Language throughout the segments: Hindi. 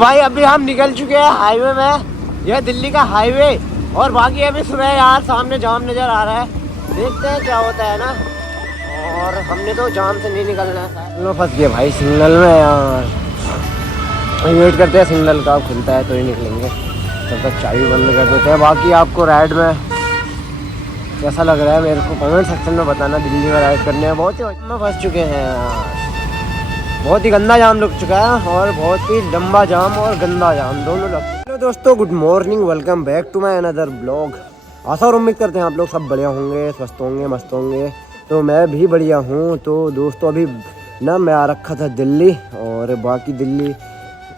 भाई अभी हम निकल चुके हैं हाईवे में। यह दिल्ली का हाईवे और बाकी अभी सुबह यार सामने जाम नज़र आ रहा है। देखते हैं क्या होता है ना। और हमने तो जाम से नहीं निकलना है। लो फंस गए भाई सिग्नल में यार। वेट करते हैं सिग्नल का खुलता है तो ही निकलेंगे। तब तक चाबी बंद कर देते हैं। बाकी आपको राइड में कैसा लग रहा है मेरे को कमेंट सेक्शन में बताना। दिल्ली में राइड करने में बहुत ही में फंस चुके हैं यार। बहुत ही गंदा जाम लग चुका है और बहुत ही लंबा जाम और गंदा जाम दोनों लग। हेलो दोस्तों, good morning, welcome back to my another blog. आशा और उम्मीद करते हैं आप लोग सब बढ़िया होंगे, स्वस्थ होंगे, मस्त होंगे। तो मैं भी बढ़िया हूँ। तो दोस्तों अभी ना मैं आ रखा था दिल्ली और बाकी दिल्ली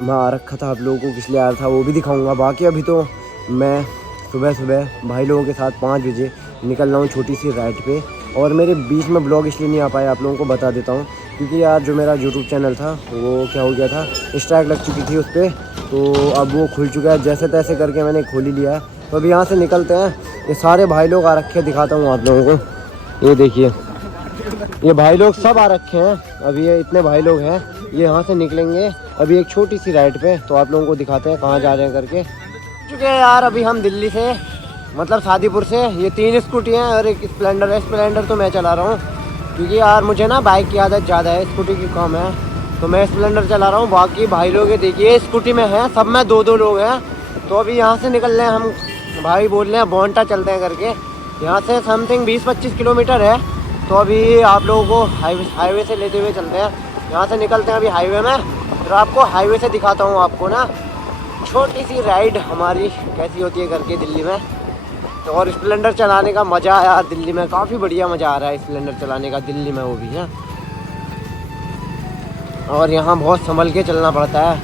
मैं आ रखा था। आप लोगों को किस लिए आया था वो भी दिखाऊँगा। बाकी अभी तो मैं सुबह सुबह भाई लोगों के साथ 5 बजे निकल रहा हूँ छोटी सी राइड पे। और मेरे बीच में ब्लॉग इसलिए नहीं आ पाया, आप लोगों को बता देता हूँ, क्योंकि यार जो मेरा यूट्यूब चैनल था वो क्या हो गया था, स्ट्राइक लग चुकी थी उस पर। तो अब वो खुल चुका है, जैसे तैसे करके मैंने खोल ही लिया है। तो अभी यहाँ से निकलते हैं। ये सारे भाई लोग आ रखे हैं, दिखाता हूँ आप लोगों को। ये देखिए ये भाई लोग सब आ रखे हैं। अभी ये इतने भाई लोग हैं, ये यहाँ से निकलेंगे अभी एक छोटी सी राइड पे। तो आप लोगों को दिखाते हैं कहाँ जा रहे हैं करके। चुके हैं यार अभी हम दिल्ली से, मतलब शादीपुर से। ये 3 स्कूटी हैं और एक स्प्लेंडर है। स्प्लेंडर तो मैं चला रहा हूँ क्योंकि यार मुझे ना बाइक की आदत ज़्यादा है, स्कूटी की कम है। तो मैं स्प्लेंडर चला रहा हूँ। बाकी भाई लोग ये देखिए स्कूटी में हैं, सब में 2-2 लोग हैं। तो अभी यहाँ से निकल रहे हैं हम। भाई बोल रहे हैं बोंटा चलते हैं करके। यहाँ से समथिंग 20-25 किलोमीटर है। तो अभी आप लोगों को हाईवे से लेते हुए चलते हैं। यहाँ से निकलते हैं अभी हाईवे में। फिर आपको हाईवे से दिखाता हूँ आपको ना छोटी सी राइड हमारी कैसी होती है करके दिल्ली में। तो और स्प्लेंडर चलाने का मज़ा आया दिल्ली में, काफ़ी बढ़िया मज़ा आ रहा है स्प्लेंडर चलाने का दिल्ली में, वो भी है। और यहाँ बहुत संभल के चलना पड़ता है।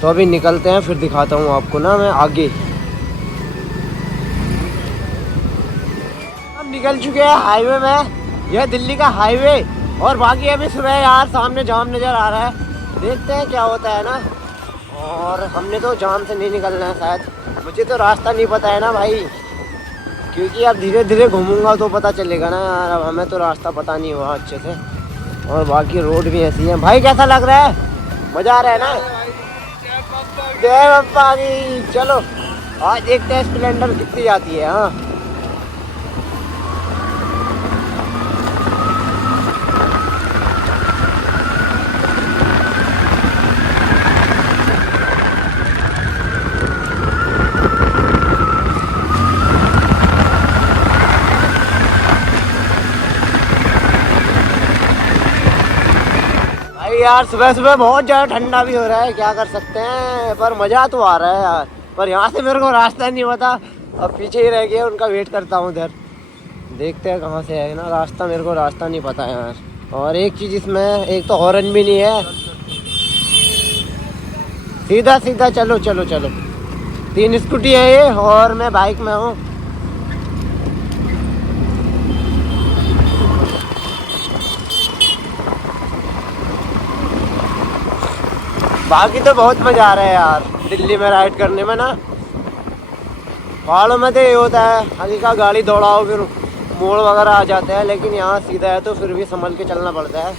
तो अभी निकलते हैं, फिर दिखाता हूँ आपको ना मैं आगे। हम निकल चुके हैं हाईवे में। यह दिल्ली का हाईवे और बाकी अभी सुबह यार सामने जाम नज़र आ रहा है। देखते हैं क्या होता है ना। और हमने तो जाम से नहीं निकलना है शायद। मुझे तो रास्ता नहीं पता है ना भाई, क्योंकि अब धीरे धीरे घूमूंगा तो पता चलेगा ना यार। अब हमें तो रास्ता पता नहीं हुआ अच्छे से। और बाकी रोड भी ऐसी है। भाई कैसा लग रहा है? मज़ा आ रहा है ना? जय बाबा की। चलो आज देखते हैं स्प्लेंडर कितनी आती है। हाँ यार सुबह सुबह बहुत ज़्यादा ठंडा भी हो रहा है, क्या कर सकते हैं। पर मज़ा तो आ रहा है यार। पर यहाँ से मेरे को रास्ता नहीं पता, अब पीछे ही रह गया, उनका वेट करता हूँ उधर। देखते हैं कहाँ से है ना रास्ता, मेरे को रास्ता नहीं पता है यार। और एक चीज़ इसमें, एक तो हॉर्न भी नहीं है। सीधा सीधा चलो चलो चलो। 3 स्कूटी है ये और मैं बाइक में हूँ। बाकी तो बहुत मज़ा आ रहा है यार दिल्ली में राइड करने में ना। पहाड़ों में तो ये होता है हल्का गाड़ी दौड़ाओ फिर मोड़ वगैरह आ जाते हैं, लेकिन यहाँ सीधा है तो फिर भी संभल के चलना पड़ता है।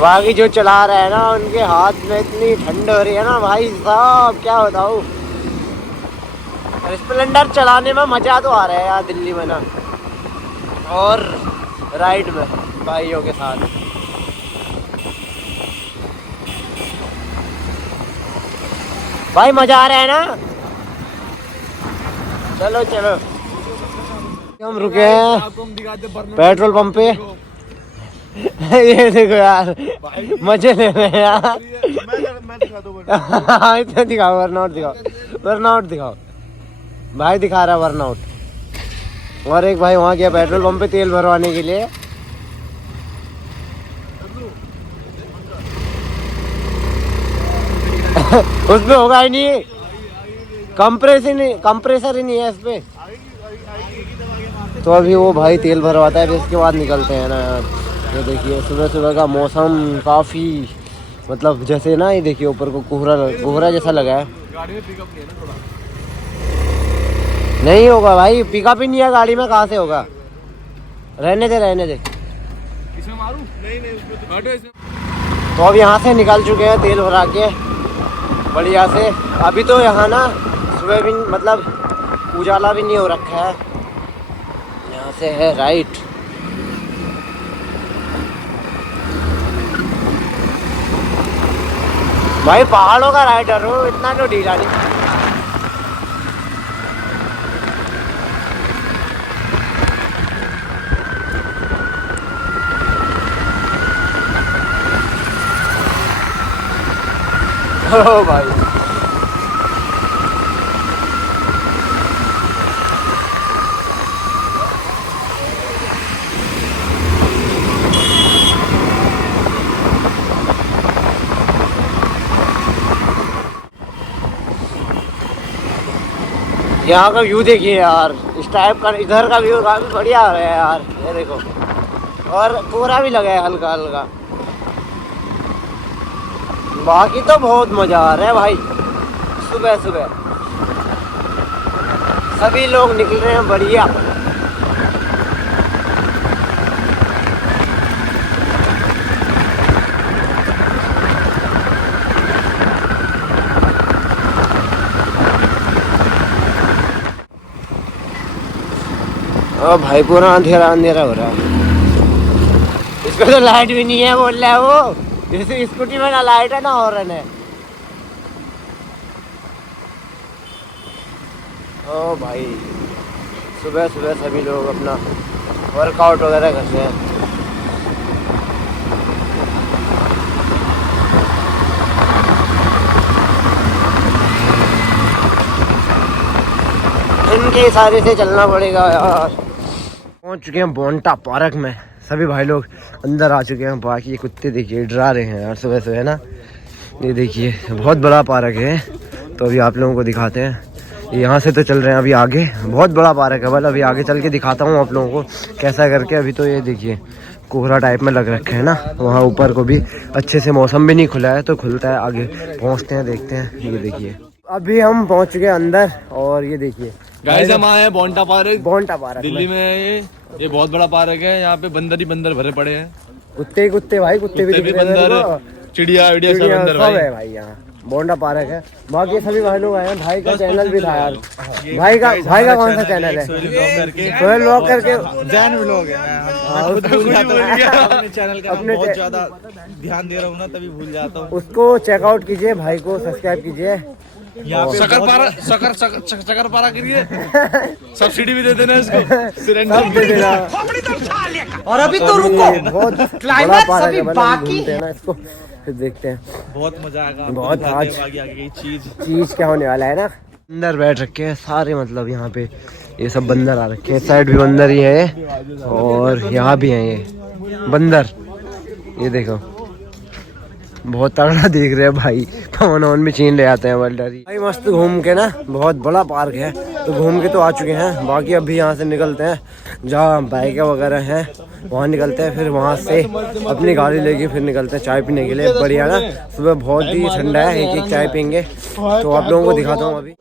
बाकी जो चला रहा है ना उनके हाथ में इतनी ठंड हो रही है ना भाई साहब, क्या बताऊँ। स्प्लेंडर चलाने में मज़ा तो आ रहा है यार दिल्ली में ना, और राइड में भाइयों के साथ। भाई मजा आ रहा है ना। चलो चलो हम रुके हैं पेट्रोल पंप पे। ये देखो यार मजे ले रहे हैं यार। इतना दिखाओ, बर्नआउट दिखाओ, बर्नआउट दिखाओ। भाई दिखा रहा है बर्नआउट। और एक भाई वहाँ गया पेट्रोल पंप पे तेल भरवाने के लिए। उसमें होगा ही नहीं, कंप्रेसर ही नहीं है इस पे। तो अभी वो भाई तेल भरवाता है, फिर इसके बाद निकलते हैं ना यार। ये देखिए सुबह सुबह का मौसम काफ़ी, मतलब जैसे ना ये देखिए ऊपर को कोहरा जैसा लगा है। नहीं होगा भाई, पिकअप ही नहीं है गाड़ी में, कहाँ से होगा। रहने दे रहने दे। तो अब यहाँ से निकल चुके हैं तेल भरा के बढ़िया से। अभी तो यहाँ ना सुबह भी मतलब उजाला भी नहीं हो रखा है। यहाँ से है राइट। भाई पहाड़ों का राइडर हो, इतना तो ढीला नहीं। ओ भाई यहाँ का व्यू देखिए यार, इस टाइप का इधर का व्यू काफी बढ़िया आ रहा है यार। ये देखो, और कोहरा भी लगा है हल्का हल्का। बाकी तो बहुत मजा आ रहा है भाई। सुबह सुबह सभी लोग निकल रहे हैं बढ़िया। ओ भाई पूरा अंधेरा अंधेरा हो रहा है। इस पे तो लाइट भी नहीं है बोल रहा है वो। जैसे स्कूटी में ना लाइट है ना हॉर्न है। ओ भाई सुबह सुबह सभी लोग अपना वर्कआउट वगैरह करते हैं। इनके इशारे से चलना पड़ेगा यार। पहुंच चुके हैं बोंटा पार्क में। सभी भाई लोग अंदर आ चुके हैं। बाकी ये कुत्ते देखिए डरा रहे हैं यार सुबह सुबह ना। ये देखिए बहुत बड़ा पार्क है। तो अभी आप लोगों को दिखाते हैं। यहाँ से तो चल रहे हैं अभी आगे। बहुत बड़ा पार्क है। बल अभी आगे चल के दिखाता हूँ आप लोगों को कैसा करके। अभी तो ये देखिए कोहरा टाइप में लग रखे है ना। वहाँ ऊपर को भी अच्छे से मौसम भी नहीं खुला है, तो खुलता है। आगे पहुँचते हैं, देखते हैं। ये देखिए अभी हम पहुँच चुके हैं अंदर। और ये देखिए गाइस हम आए हैं बोंटा पार्क। बोंटा पार्क दिल्ली में है ये बहुत बड़ा पार्क है। यहाँ पे बंदर ही बंदर भरे पड़े हैं। कुत्ते ही कुत्ते भाई, कुत्ते भी दिख रहे हैं मेरे को। चिड़िया विड़िया सब अंदर सब है भाई। यहाँ बोंडा पार्क है। बाकी सभी भाई लोग आए हैं। भाई का चैनल भी था यार। भाई का कौन सा चैनल है? सोहेल व्लॉग करके जैन व्लॉग है। अपने चैनल का अपने बहुत ज्यादा ध्यान दे रहा हूँ ना, तभी भूल जाता हूँ। उसको चेकआउट कीजिए, भाई को सब्सक्राइब कीजिए। शकर पारा करिए। सब्सिडी भी दे देना इसको। सब दे देना। और अभी तो रुको, बहुत क्लाइमैक्स अभी बाकी है ना। इसको फिर देखते हैं। बहुत मजा आएगा। बहुत आज आगे चीज क्या होने वाला है ना। अंदर बैठ रखे हैं सारे, मतलब यहाँ पे ये सब बंदर आ रखे हैं। साइड भी बंदर ही है और यहाँ भी है ये बंदर। ये देखो बहुत तगड़ा देख रहे हैं भाई। पवन भी छीन ले आते हैं बल्डरी भाई। मस्त घूम के ना, बहुत बड़ा पार्क है। तो घूम के तो आ चुके हैं। बाकी अभी यहाँ से निकलते हैं, जहाँ बाइक वगैरह हैं वहाँ निकलते हैं। फिर वहाँ से अपनी गाड़ी लेके फिर निकलते हैं चाय पीने के लिए। बढ़िया ना, सुबह बहुत ही ठंडा है। एक चाय पीएंगे। तो आप लोगों को दिखाता हूँ अभी।